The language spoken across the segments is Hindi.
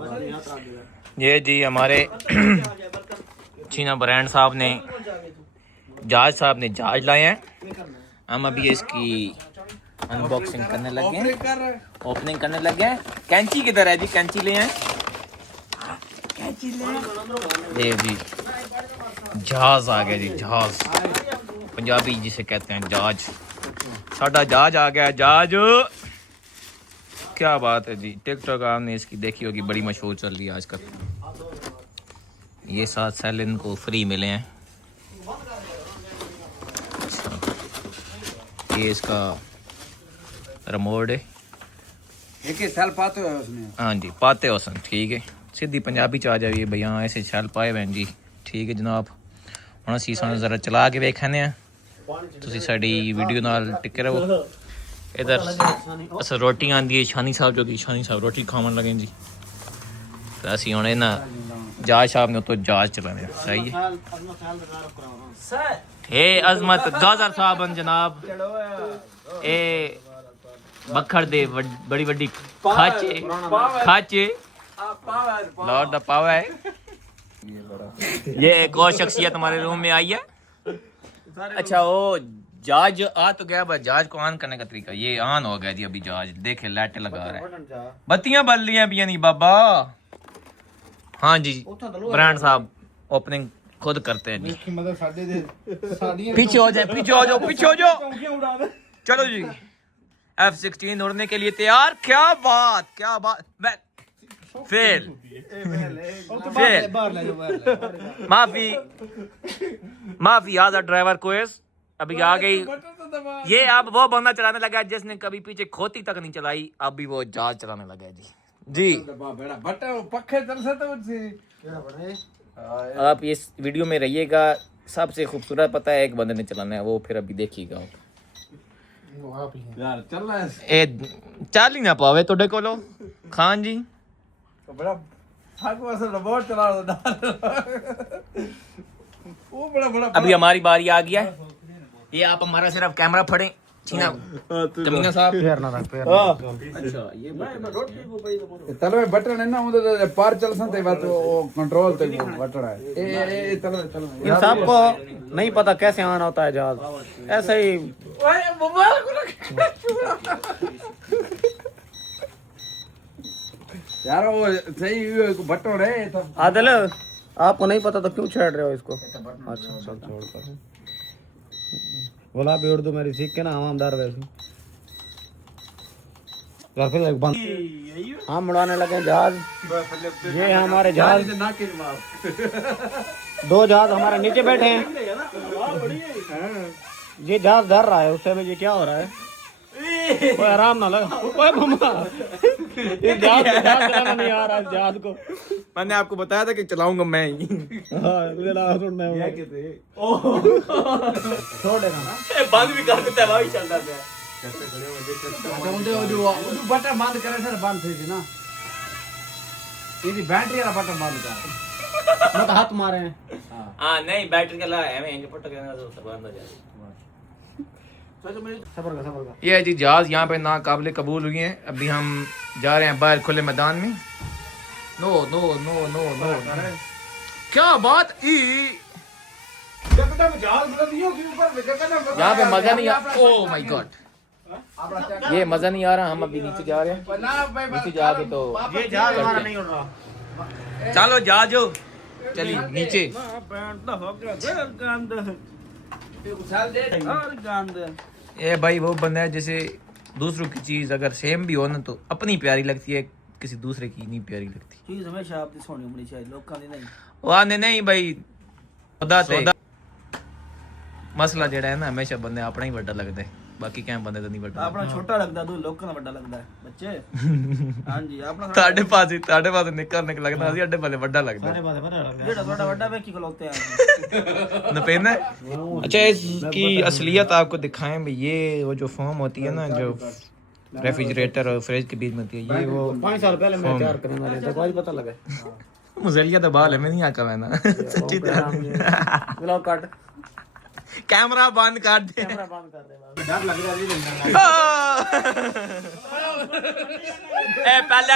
ये जी हमारे चीना ब्रांड साहब ने जहाज लाए हैं। हम अभी इसकी अनबॉक्सिंग करने लगे हैं, ओपनिंग करने लगे हैं। कैंची किधर है जी? कैंची ले आए, कैंची ले। ये जी जहाज आ गया जी, जहाज पंजाबी जिसे कहते हैं जहाज। साडा जहाज आ गया, जहाज। क्या बात है जी। टिकटॉक आपने इसकी देखी होगी, बड़ी मशहूर चल रही है आजकल। ये 7 सेल इनको फ्री मिले हैं। ये इसका रिमोट है। एक सेल पाते हो उसमें? हाँ जी पाते हो सन, ठीक है। सीधी पंजाबी च आ जाइए भैया, ऐसे सेल पाए हुए जी, ठीक है जनाब। हम असी जरा चला के वेखने तुसी साडी वीडियो नाल टिके रहो। इधर अस रोटी आंदी है शानी साहब जो कि शानी साहब रोटी खावन लगे जी। तो असी हुण इन्हां जहाज साहब ने तो जहाज चलाने। सही है। हे अजमत गाजर साहब जनाब, ए बखर दे बड़ी बड़ी खाचे खाचे लॉर्ड द पावर है। ये एक और शख्सियत हमारे रूम में आई है। अच्छा वो जहाज आ तो गया, बस जहाज को ऑन करने का तरीका ये ऑन हो गया जी। अभी जहाज देखे लाइट लगा रहा है, बत्तियां बल रही हैं भी नहीं बाबा। हाँ जी ब्रांड साहब ओपनिंग खुद करते हैं जी। पीछे हो जाए, पीछे हो जाओ, पीछे हो जाओ। चलो जी F-16 उड़ने के लिए तैयार। क्या बात, क्या बात। फेल फेल, माफी आजा ड्राइवर को। अभी आ गई ये, अब वो बंदा चलाने लगा है जिसने कभी पीछे खोती तक नहीं चलाई, अभी वो जहाज चलाने लगा है जी। आप इस वीडियो में रहिएगा। सबसे खूबसूरत पता है एक बंदे ने चलाना है, वो फिर अभी देखिएगा यार। चल रहा है ए चल ही ना पावे तोड़े कोलो खान जी। तो बड़ा रोबोट चला वो बड़ा अभी हमारी बारी आ गया है। ये आप हमारा सिर्फ कैमरा फड़े छीना कमीना साहब। अच्छा ये तल में बटन है ना, उधर पार चल सकते बात वो कंट्रोल ते वो बटन है। ए तल इन सबको नहीं पता कैसे आना होता है जहाज, ऐसे ही यार वो सही बटन है। आदिल आपको नहीं पता तो क्यों छेड़ रहे हो इसको? अच्छा चल छोड़ कर बोला भी उर्दू मेरी सीख के ना हवामदार वैसे यार। फिर बंद हम उड़ाने लगे जहाज। ये है हमारे जहाज, 2 जहाज हमारे नीचे बैठे हैं। ये जहाज डर रहा है, उससे में ये क्या हो रहा है? कोई आराम ना लगा, कोई मम्मा ये जहाज चलाना नहीं आ रहा है जहाज को। मैंने आपको बताया था कि चलाऊंगा मैं ही। तुझे लगा छोड़ मैं छोड़ देना ना, बंद भी कर देता है भाई, चल रहा है। जो बटन बंद करे सर बंद थी ना, ये बैटरी वाला बटन बंद कर मत हाथ मारे हैं। हां नहीं बैटरी का ला है, मैं इंजन पट करने तो बंद हो जाए। सबर का ये है जी जहाज यहाँ पे ना काबिल कबूल हुई हैं। अभी हम जा रहे हैं बाहर खुले मैदान में। No no no no no क्या बात यहाँ पे मजा नहीं आ। ओ माय गॉड ये मजा नहीं आ रहा। हम अभी नीचे जा रहे हैं, नीचे जाके तो ये जहाज हमारा नहीं उड़ रहा। चलो जहाज चलिए नीचे। ये भाई वो बंदा है जैसे दूसरों की चीज अगर सेम भी हो ना तो अपनी प्यारी लगती है, किसी दूसरे की नहीं प्यारी लगती। चीज हमेशा आपकी सोनी होनी चाहिए, लोग नहीं। वाह नहीं भाई खुदा ते मसला जेड़ा है ना हमेशा बंदे अपना ही बड़ा लगता है, बाकी क्या बंदे तो नहीं बड़ा। अपना छोटा लगता है, लोगों का बड़ा लगता है बच्चे। हां जी अपना ताड़े पास निकल लगदा असि अड्डे वाले बड़ा लगदा है। जेड़ा थोड़ा बड़ा वे की खलोते हैं न पेन है। अच्छा इसकी असलियत आपको दिखाएं भाई। ये वो जो फोम होती है ना जो रेफ्रिजरेटर और फ्रिज के बीच में होती है, ये वो 5 साल पहले मैं तैयार करने वाले थे, कोई पता लगा मुजलिया तो बाल है, मैं नहीं आका मैंने सच्ची ब्लॉग काट कैमरा बंद कर दे, कैमरा बंद कर दे। डर लग रहा है ए पहले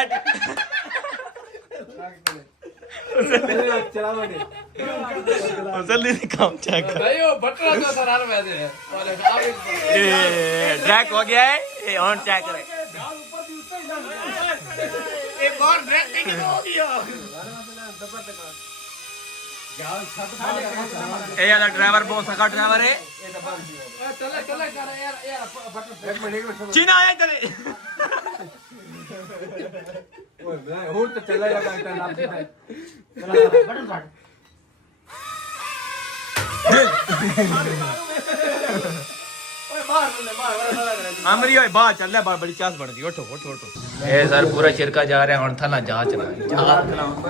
जल्दी से काम चेक कर। भाई वो बटरा तो सर हर में दे ये ट्रैक हो गया है, ये ऑन चेक करे। एक और ब्रेक टिकट हो गया। ये यार ड्राइवर बहुत सका ड्राइवर है। चले चले कर यार यार बटरा एक मिनट चीना आया चले। हो तो चला जाएगा इतना नाम से बटन काट आमरी ओए बाहर चल ले, बाहर बड़ी चास बढ़ गई। उठो उठो उठो। ए सर पूरा शिरका जा रहा है और थला जहाज चला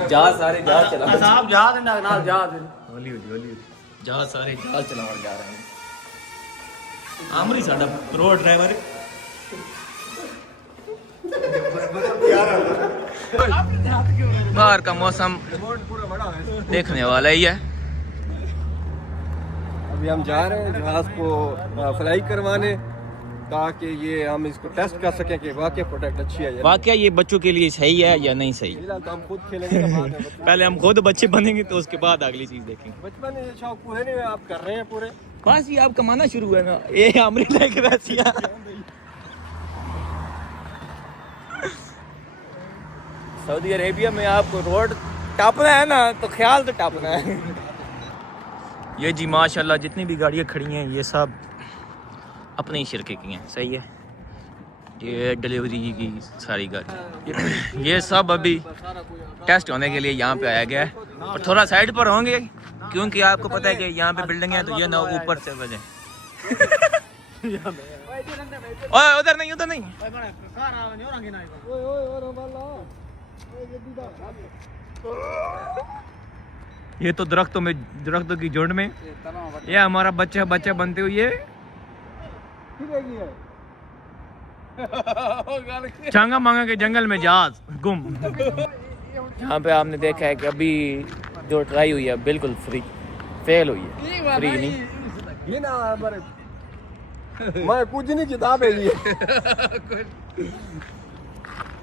जहाज सारे जहाज चला साहब जहाज ना जहाज होली होली होली जहाज सारे जहाज चलावन जा रहे हैं। आमरी साडा प्रो ड्राइवर है। बाहर का मौसम देखने वाला ही है। अभी हम जा रहे हैं जहाज को फ्लाई करवाने, ताकि ये हम इसको टेस्ट कर सकें कि वाकई प्रोडक्ट अच्छी है या नहीं। वाकया ये बच्चों के लिए सही है या नहीं सही? फिलहाल तो हम खुद खेलेंगे तो बाद में पहले हम खुद बच्चे बनेंगे तो उसके बाद अगली चीज देखेंगे। बचपन में ये शौक पूरे नहीं हुए, आप कर रहे हैं पूरे। बस ये आप कमाना शुरू है ना, ये आमरी लेके रहती है। सऊदी अरेबिया में आपको रोड टापना है ना तो ख्याल से टापना है। ये जी माशाल्लाह जितनी भी गाड़ियाँ खड़ी हैं ये सब अपने ही शिरके की हैं। सही है, ये डिलीवरी की सारी गाड़ी ये सब अभी टेस्ट होने के लिए यहाँ पे आया गया है। और थोड़ा साइड पर होंगे क्योंकि आपको पता है कि यहाँ पे बिल्डिंग है तो ये ना ऊपर से बजे। ओए उधर नहीं उधर नहीं। ये तो दरख्तों की झुंड में ये हमारा बच्चा बनते हुए चांगा मांगा के जंगल में जहाज गुम। यहाँ पे आपने देखा है कि अभी जो ट्राई हुई है बिल्कुल फ्री फेल हुई है, फ्री नहीं। ये ना हमारे मैं कुछ नहीं किताब है ये।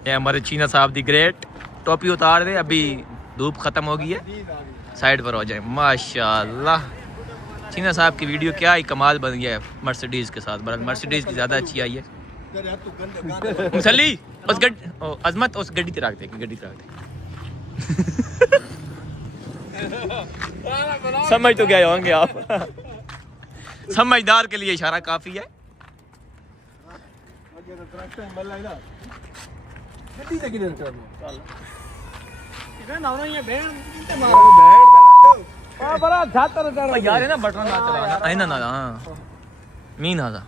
ये हमारे चीना साहब दी ग्रेट टोपी उतार दे, अभी धूप खत्म हो गई है, साइड पर हो जाए। माशाल्लाह चीना साहब की वीडियो क्या ही कमाल बन गया है मर्सिडीज के साथ। मर्सिडीज की ज्यादा अच्छी आई है। मुसल्ली उस अजमत उस गड्डी ते रख दे, गड्डी ते रख दे। समझ तो गए होंगे आप। समझदार के लिए इशारा काफी है। यार है ना बटन ना चलाना है ना हाँ मीन आजा।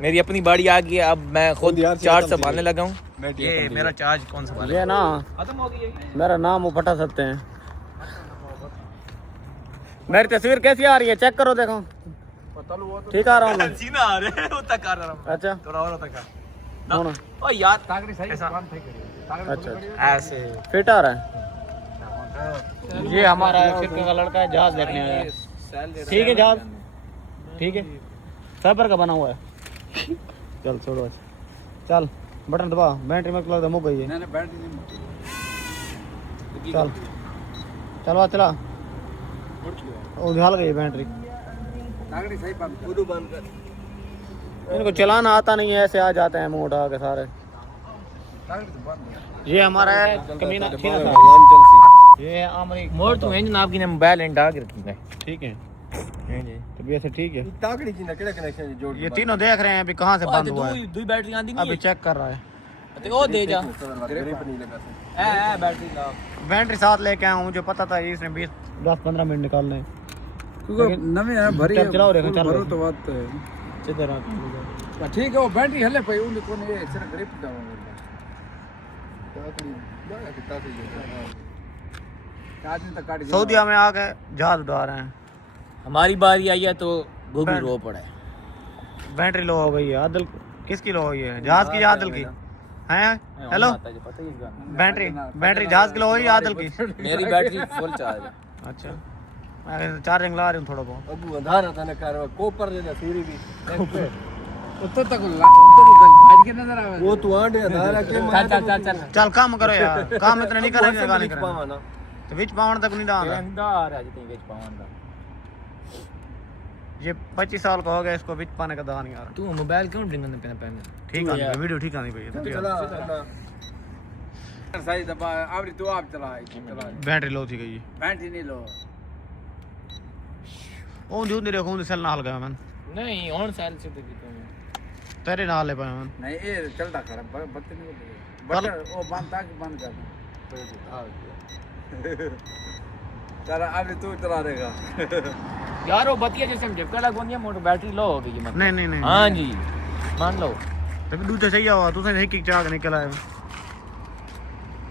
मेरी अपनी बाड़ी आ गई है, अब मैं खुद चार्ज संभालने लगा हूँ। ये मेरा चार्ज कौन संभाले? ये ना मेरा नाम वो फटा सकते हैं। मेरी तस्वीर कैसी आ रही है चेक करो, देखो ठीक आ रहा हूँ मैं। सीना आ रहा है वो तक आ रहा हूँ। अच्छा थोड़ा और तक कौन? ओ यार तागड़ी सही ऐसा- काम सही करी। अच्छा ऐसे फिट आ रहा है। ये हमारा शिरके का लड़का है, जहाज देखने आया है। ठीक है जहाज ठीक है, फाइबर का बना हुआ है। चल छोड़ो चल बटन दबा, बैटरी में लगता मुक गई है। मैंने बैटरी नहीं चल चलवा चला उझाल गई बैटरी। तागड़ी सही पंप खुद बंद कर। इनको चलाना आता नहीं है, ऐसे आ जाते हैं मुंह उठा के सारे। तागड़ी तो बंद है। ये हमारा है कमीना छीना सा। हिमाचल से ये आमरी मोड़ तू इंजन आपकी ने मोबाइल एंड डाल के रखी है। ठीक है जी तो भी ऐसे ठीक है। ताकड़ी की ना केड़ा कनेक्शन जोड़ ये तीनों देख रहे हैं अभी कहाँ से बंद हुआ है, दो बैटरी आंदी अभी चेक कर रहा है। ते ओ दे जा ग्रिप नहीं लगा। ए बैटरी ला। बैटरी साथ लेके आया हूँ, मुझे पता था इसने 10-15 मिनट निकालने हैं। क्योंकि नवे है भरी चल चलाओ रे चल भरो तो बात है। सीधे रहा। ठीक है वो बैटरी हले पे उन कोने ये सिर्फ ग्रिप दाव। ताकड़ी बड़ा कितना सही है। आदमी तक काट सऊदीया में आके जहाज उड़ा रहे हैं। हमारी बारी आई है तो गोभी रो पड़ा है। बैटरी लो हो गई है। आदिल किसकी लो हुई है? जहाज की या आदिल की? हैं हेलो बैटरी जहाज की लो हुई या आदिल की? मेरी बैटरी फुल चार्ज है। अच्छा मैं चार्जिंग ला रही हूँ थोड़ा बहुत। अबू अंधारा था ना कार कोपर देना सीरी भी। उत्तर तक भाज के नजर आवे वो तू आंडे आधार है के चल चल काम करो यार, काम इतने नहीं करेंगे गाने लिख करेंगे पावा ना तो विच पावन तक नहीं डाल अंदर आज तक विच पावन दा ये 25 साल का हो गया इसको विच पाने का दान यार। तू मोबाइल क्यों डिंगन पे पहने ठीक है वीडियो ठीक आनी कोई चला सही दबा आवरी तू आप चला बैटरी लो थी गई बैटरी नहीं लो ओ जो तेरे को सेल नाल गया मैं नहीं ऑन सेल से तो तू तेरे नाल ले पाया मैं नहीं ये चलता खड़ा बत्ती नहीं बटन वो बंद था कि बंद कर चल आवरी तू चला देगा यार वो बतिया जैसे हम झटका लगवानी है मोटर बैटरी लो हो गई मतलब नहीं नहीं नहीं हां जी मान लो तभी दूसरा सही हुआ तू से एक चाक निकल आया।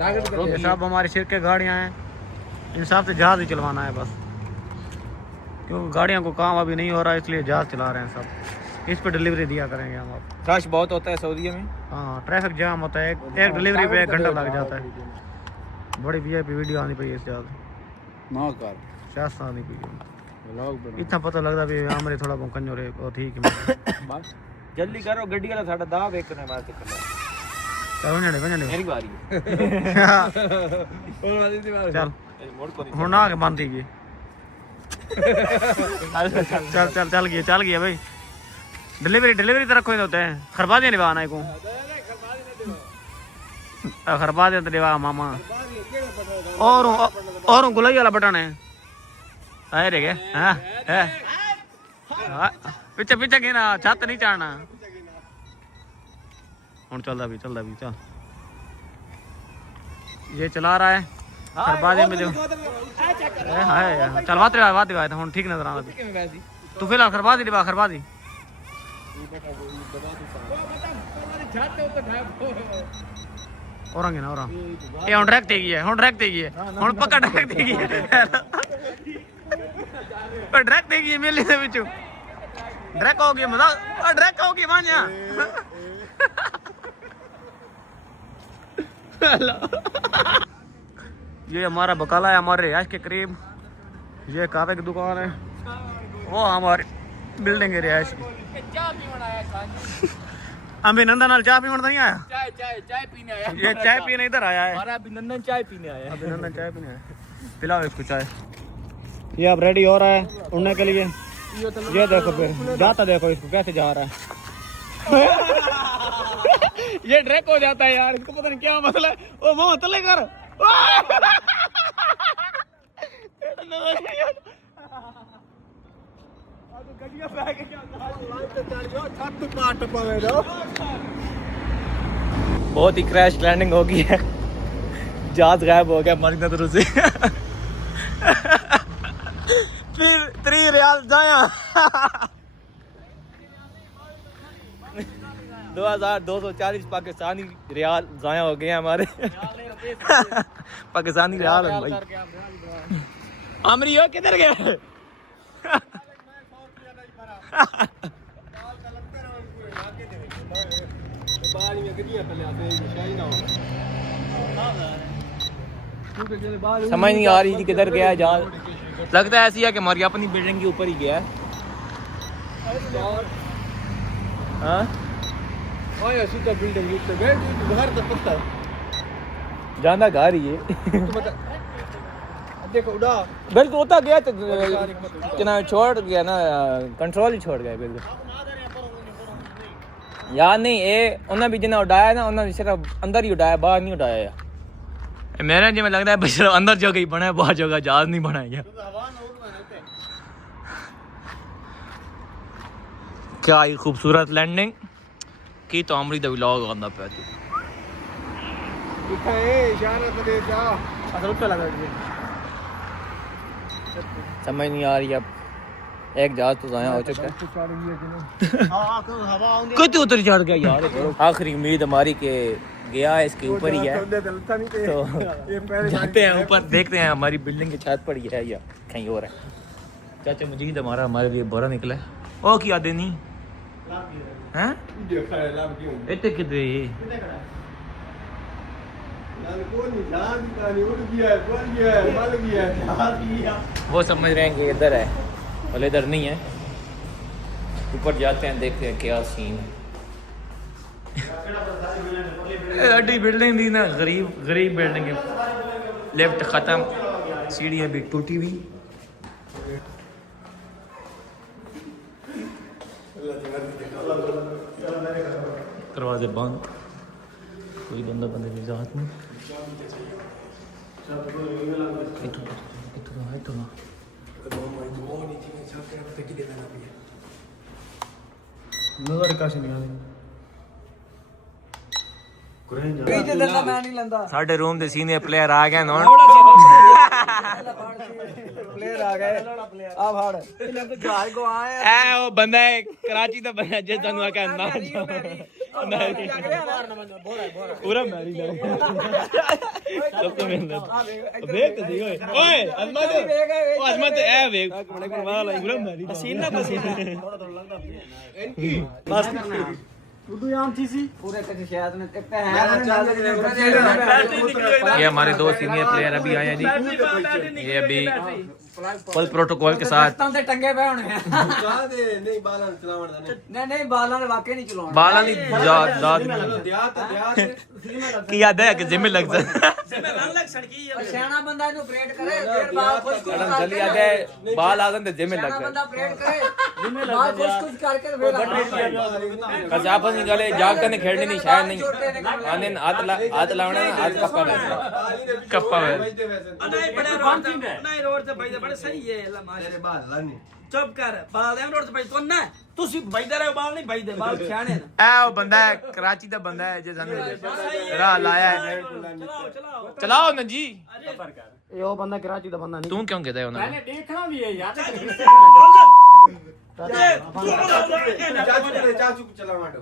ये सब हमारे सिर के गाड़ियां हैं, इन सब से जहाज ही चलवाना है बस, क्योंकि गाड़ियों को काम अभी नहीं हो रहा है इसलिए जहाज चला रहे हैं सब। इस पर डिलीवरी दिया करेंगे हम अब। रश बहुत होता है सऊदी में। हाँ ट्रैफिक जाम होता है, एक डिलीवरी पे 1 घंटा लग जाता है। बड़ी वीआईपी वीडियो आनी पई इस जहाज ना कर शास्त्र आनी पई व्लॉग बना इतना पता लगता भी हमरे थोड़ा कंजो रे ओ ठीक है बस जल्दी करो गड्डी वाला साडा दाव एक करने वास्ते कर चल वंजने मेरी बारी चल हुन ना के बंद थी चल गया भाई। डिलीवरी तो रखो होते हैं खरबा दे निभा ना को खरबा दे तो निभा मामा और गुलाई वाला बटन है आए रे के हां पीछे पीछे की ना छत नहीं चढ़ना हुन चलदा भी चल ये चला रहा है खरबा दे में देखो हाय चल वात रे हुन ठीक नजर आ रहा तू फिलहाल खरबा दी औरंगे ना औरंग ये हुन डायरेक्ट देगी है हुन पक्का डायरेक्ट देगी है पर डायरेक्ट देगी मेले दे विचों डायरेक्ट हो गया मजा डायरेक्ट हो गया मान्या ये हमारा बकाला है हमारे रिहाइश के करीब। ये कावे की दुकान है, वो हमारी बिल्डिंग है रिहाइश की। अभिनंदन नाल चाय पीने नहीं आया, चाय पीने आया। ये चाय पीने इधर आया है। हमारा अभिनंदन चाय पीने आया। अभिनंदन चाय पीने आया, पिलाओ इसको चाय। ये अब रेडी हो रहा है उड़ने के लिए। ये देखो फिर जाता देखो इसको कैसे जा रहा है। ये ट्रैक हो जाता है यार, इसको पता नहीं क्या मसला है। ओ मामा तले कर बहुत ही क्रैश लैंडिंग हो गई है, जहाज गायब हो गया मरना तो से। फिर 3 रियाल जाया 2240 पाकिस्तानी रियाल जाया हो गए हमारे। पाकिस्तानी रियाल है भाई। अमरी हो किधर गया? समझ नहीं आ रही थी किधर गया जहाज। लगता है ऐसी है कि हमारी अपनी बिल्डिंग के ऊपर ही गया है। हाँ जाना घर ही है। देखो उड़ा बिल्कुल होता गया तो क्या छोड़ गया ना, कंट्रोल ही छोड़ गया बिल्कुल। यार नहीं ये उन्हें भी जिन्हें उड़ाया ना उन्हें सिर्फ अंदर ही उड़ाया, बाहर नहीं उड़ाया यार। मेरे जी में लग रहा है बस अंदर जगह ही बना है, बाहर जगह जहाज नहीं बनाया। क्या ही खूबसूरत लैंडिंग की तो अमरी दा व्लॉग आंदा पे तू इशारा तो दे जा समझ नहीं आ रही। अब एक जहाज तो जाया हो चुका है। कुछ उतर चढ़ गया यार। आखिरी उम्मीद हमारी के गया है इसके ऊपर ही है, तो जाते हैं ऊपर देखते हैं हमारी बिल्डिंग की छत पर ही है या कहीं और है। चाचा मुझे हमारा हमारे लिए बोरा निकला है। ओ क्या देनी हैं इतने कितने वो समझ रहे हैं कि इधर है, और इधर नहीं है। ऊपर जाते हैं देखते हैं क्या सीन है। अड्डी बिल्डिंग दी ना गरीब बिल्डिंग है। लिफ्ट खत्म, सीढ़ियाँ भी टूटी हुई। दरवाजे बंद, कोई बंदे की जात नहीं। नजर काश नहीं आ रही साढ़े रूम दे सीनियर प्लेयर आ गए हुण। प्लेयर आ गए आ फाड़ जहाज को आए ए ओ बंदा है कराची दा बंदा जे तन्नू आके ना पूरा मैरी जा सब तो मैं देख तो दी ओए अजमत ओ अजमत ए देख पूरा मैरी पसीना बस उर्दू आम थी सी पूरे कच्चे शायद ने टिप्पे हैं ये हमारे दो सीनियर प्लेयर अभी आए हैं जी। ये अभी फुल प्रोटोकॉल के साथ ते टंगे पे होने नहीं बालन चलावण दा नहीं बालां ने वाकई नहीं चलाउण बाला दी जात दियात की याद है कि जिम्मे लग जा सियाना बंदा इनु ऑपरेट करे फिर बाल खुश जल्दी आ जाए बाल आदम ते जिम्मे लग बंदा जा ऑपरेट करे बाल खुश करके फिर कस आपस में गले जागते ने खेलनी नहीं शायद नहीं आने हाथ लावना हाथ कप्पा में नहीं बड़े रोड से भाई बड़े सही है अल्लाह माशा बाल लानी चुप कर बाल है रोड से भाई तो ना तुसी भाईदा रहे बाल नहीं भाईदे बाल खियाने ना ए वो बंदा है कराची दा बंदा है जे सानू राह लाया है। चलाओ चलाओ ना जी। ये वो बंदा कराची दा बंदा नहीं तू क्यों कहता है उन्हें? मैंने देखना भी है यार चाचू को चलावण दो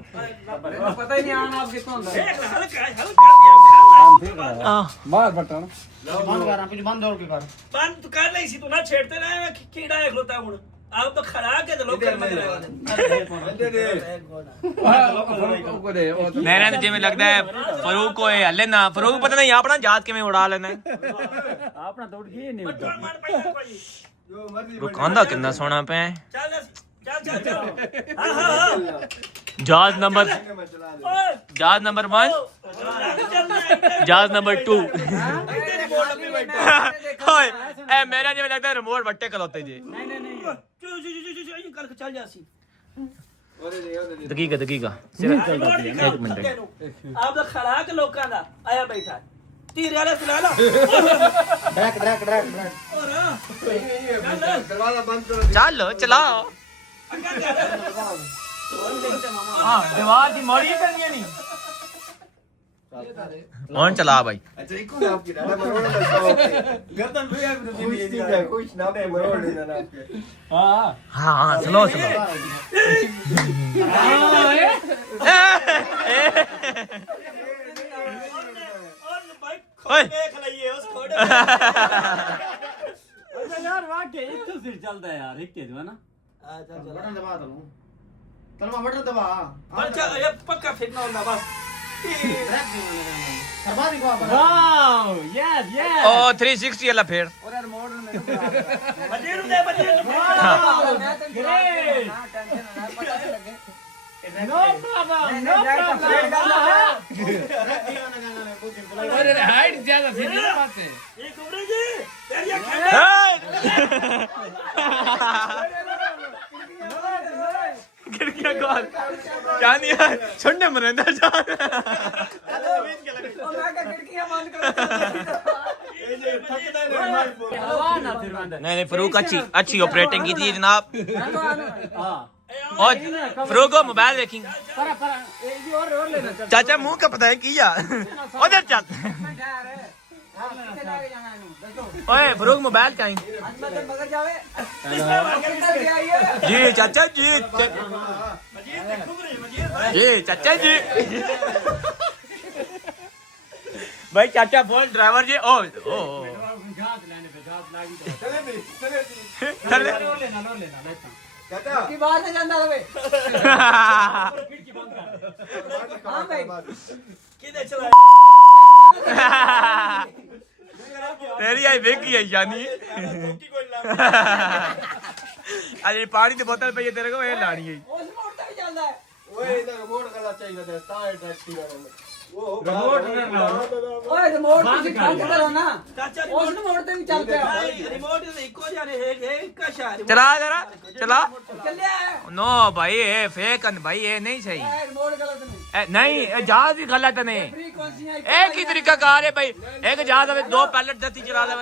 पता ही नहीं आना आप कितना होता है बाहर बटन बंद कर कुछ बंद और के कर बंद तो कर ली सी तू ना छेड़ते ना मैं कीड़ा है खलोता हूं आप तो खड़ा के लोग कर मत मेरे ने जिम्मे लगता है फरूक को है हले ना फरूक पता नहीं अपना जात के में उड़ा लेना है। अपना दौड़ गई नहीं रुकांदा कितना सोना पे है। चल चल हां हां जहाज नंबर 1 जहाज नंबर 2 ओए ए मेरा जिम्मे लगता है रिमोट बट्टे कलोते जी। कल चल जासी दकीका सिर्फ एक मिनट आप तो खड़ा के लोकां दा आया बैठा तीर वाले सुना ला और दरवाजा बंद करो चलो चलाओ। हाँ दीवार की मोड़ी करनी है नहीं कौन चला भाई? अच्छा इको ना आपकी ना मरोड़ ना गर्दन पे खुश ना पे मरोड़ ना आपके हाँ स्लो और भाई खोल देख लइए उस खोड़ यार वाकई इतना सिर चलता है यार एक तेज है ना बटन दबा दो तलवा बटन दबा अच्छा ये पक्का फिरना होगा बस करवा दी को वाओ यस यस ओ 360 वाला फिर और यार मोड़ में बजेरू दे बजेरू ग्रेट टेंशन ना पता नहीं लगे नो प्रॉब्लम नो प्रॉब्लम अरे हाइट ज्यादा थी ना बात है ये कुबरे जी तेरी खिड़कियां कौन क्या नहीं है छोड़ने मरे अंदर जा मैं क्या खिड़कियां बंद कर नहीं फरूक अच्छी ऑपरेटिंग की थी जनाब। हां और फरूक को मोबाइल देखेंगे पर ये भी और लेना चाचा मुंह का पता है किया उधर चल ओए फरूक मोबाइल का जी चाचा जी जी चाचा जी भाई चाचा फोन ड्राइवर जी ओ जहाज लेने पे जहाज लागी चले लो लेना लेता चाचा की बात है जानदा रे खिड़की बंद कर हां भाई किधर चला तेरी आई वेगी है यानी अरे पानी की बोतल पे ये तेरे को ये लानी है उस मोड़ तक चलदा है ओए इधर रिमोट गलत चाहिए था तार टैक्सी का वो रिमोट ना ओए रिमोट ਤੁਸੀਂ ਬੰਦ ਕਰੋ ਨਾ ਚਾਚਾ ਉਸ ਰਿਮੋਟ ਤੇ ਵੀ ਚੱਲ ਪਿਆ ਰਿਮੋਟ ਤੇ ਇੱਕੋ ਜਾਨੇ ਹੈ ਇੱਕ ਕਸ਼ਾ चला जरा चला ਚੱਲਿਆ नो भाई ये फेक भाई ये नहीं सही ਇਹ ਰਿਮੋਟ ਗਲਤ ਨਹੀਂ नहीं ये जहाज भी गलत नहीं ਫ੍ਰੀਕੁਐਂਸੀਆਂ एक ही तरीका कार है भाई एक जहाज में 2 पैलेट देती चला दे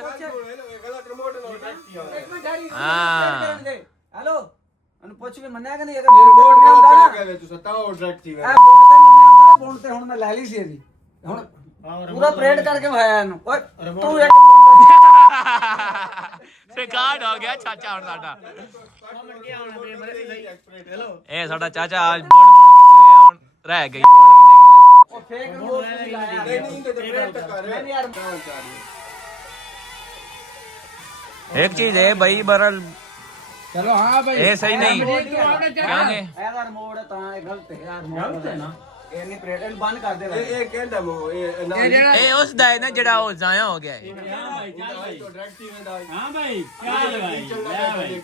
गलत रिमोट ना टैक्सी आ ਇੱਕ ਮਿੰਟ ਡੈਡੀ ਹਾਂ। ਹੈਲੋ ਉਹਨੂੰ ਪੁੱਛ ਕੇ ਮੰਨਿਆ ਕਿ ਨਹੀਂ रिमोट गलत ਹੁੰਦਾ आ ਨਾ गया तू सताओ टैक्सी ਇਹ ਬੋਲ ਤੇ ਮੰਨਿਆ ਹੁੰਦਾ ਨਾ ਬੋਲ ਤੇ ਹੁਣ ਮੈਂ ਲੈ ਲਈ ਸੀ ਇਹਦੀ ਹੁਣ ਪੂਰਾ ਪਰੇਡ ਕਰਕੇ ਵਿਖਾਇਆ ਇਹਨੂੰ ਓਏ ਤੂੰ ਇੱਕ रिकॉर्ड हो गया चाचा और साडा ए साडा चाचा आज बोर्ड बोर्ड कीती है हुन रह गई बोर्ड ਉਹ ਫੇਕ ਰਿਮੋਟ ਤੁਸੀਂ ਲਾਇਆ नहीं नहीं तो ब्रेक कर ਮੈਂ ਨਹੀਂ ਯਾਰ एक चीज है भाई बरल ਚਲੋ ਹਾਂ ਭਾਈ ये सही नहीं आपने क्या ने ਇਹਦਾ ਰਿਮੋਟ ਤਾਂ ਇਹ ਗਲਤ ਹੈ ਯਾਰ ਗਲਤ ਹੈ ਨਾ ਇਹ ਨਹੀਂ ਪਰੇਡ ਇਹਨੂੰ ਬੰਦ ਕਰ ਦੇ ये कहंदा मो ये ना ए उस दा है ना जड़ा वो जाया हो गया है तो टैक्सी में दाई ਹਾਂ ਭਾਈ ਕੀ ਲਗਾਈ ਲੈ ਭਾਈ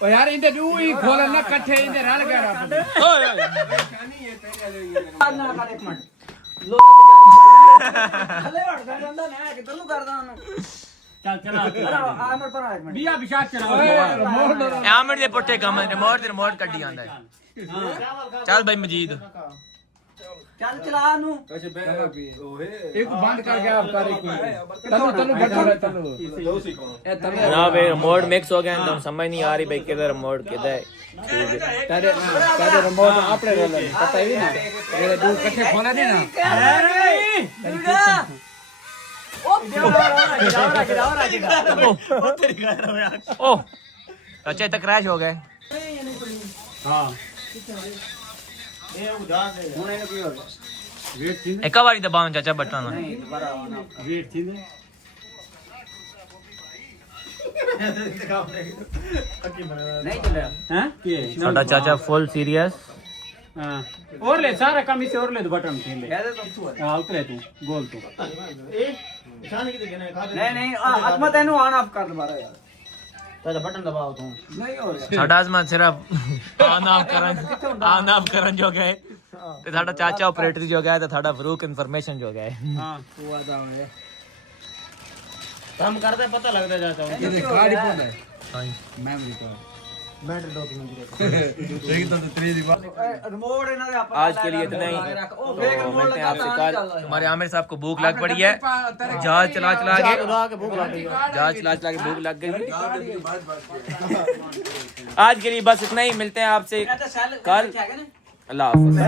ਓ ਯਾਰ ਇਹਦੇ ਦੂ ਹੀ ਖੋਲਣ ਨਾ ਇਕੱਠੇ ਇਹਦੇ ਰਲ ਗਿਆ ਰੱਬ नहीं ये तेरे ये ਨਾ ਕਰ ਇੱਕ ਮਿੰਟ ਲੋਕ ਹਲੇ ਹਟਦਾ ਜਾਂਦਾ ਨਾ ਕਿੱਧਰ ਨੂੰ ਕਰਦਾ ਉਹਨੂੰ ਚੱਲ ਚਲਾ ਆਮਰ ਪਰ ਇੱਕ ਮਿੰਟ ਬੀਆ ਵਿਸ਼ਾਕ ਚਲਾ ਰਿਮੋਟ आमर दे पुट्ठे काम रिमोट कड्डी आंदा है चल भाई मजीद ਚੱਲ ਚਲਾ ਨੂੰ अच्छा बे ओए ਇੱਕ ਬੰਦ ਕਰਕੇ ਆਪ ਕਰ ਇੱਕ ਤੈਨੂੰ ਤੈਨੂੰ ਬੈਠਾ ਲੈ ਤੈਨੂੰ दो सी कौन ਇਹ ਤੈਨੂੰ ना भाई रिमोट मिक्स हो गया तो समझ नहीं आ रही भाई किधर रिमोट किधर है ਤੇਰੇ ਰਿਮੋਟ ਆਪਣੇ ਰਲ ਪਤਾ ਹੀ ਨਾ ਇਹ ਦੂ ਇਕੱਠੇ ਖੋਲਾ ਦੇ ਨਾ ओ अच्छा इतना क्रैश हो गए ਹਾਂ ਹੁਣ ਇਹਨੂੰ ਕੀ ਹੋ ਗਿਆ ਵੇਟ ਥੀ एक बारी दबाओ चाचा बटन ਨਹੀਂ ਦੁਬਾਰਾ ਆਉਣਾ ਵੇਟ ਥੀ ਨੇ ਨਹੀਂ ਚੱਲਿਆ हैं ਕੀ साडा चाचा फुल सीरियस हां और ले सारा काम इसे और ले दो बटन थी ले ਇਹਦੇ ਤੋਂ ਤੂੰ हां उतरे तू गोल तू ਨਹੀਂ ਨਹੀਂ ਅਜ਼ਮਤ ਇਹਨੂੰ ਆਨ ਆਫ ਕਰ ਦੁਬਾਰਾ ਯਾਰ पहले बटन दबाओ तू ਨਹੀਂ ਹੋ ਰਿਹਾ ਸਾਡਾ ਅਜ਼ਮਤ ਸਿਰਫ ਆਨ ਆਫ ਕਰਨ ਜੋ ਗਏ ਤੇ ਸਾਡਾ ਚਾਚਾ ਆਪਰੇਟਰ ਜੋ ਗਿਆ ਤੇ ਸਾਡਾ ਫਰੂਕ ਇਨਫੋਰਮੇਸ਼ਨ ਜੋ ਗਿਆ हां ਉਹ ਆਦਾ ਹੋਇਆ काम करते पता लगता जाता है ये गाड़ी कौन है मेमोरी तो बैटरी दो तीन ਰਿਮੋਟ ਇਹਨਾਂ ਦੇ ਆਪਾਂ आज के लिए इतना ही ਉਹ ਫੇਕ ਰਿਮੋਟ मिलते हैं लगा आपसे था कल हमारे आमिर साहब को भूख लग पड़ी है जहाज चला चला के के भूख लग गई जहाज चला चला के भूख लग गई आज के लिए बस इतना ही मिलते हैं आपसे ਇਹ ਤਾਂ ਸੈੱਲ कल ਹੈਗੇ ਨੇ अल्लाह हाफिज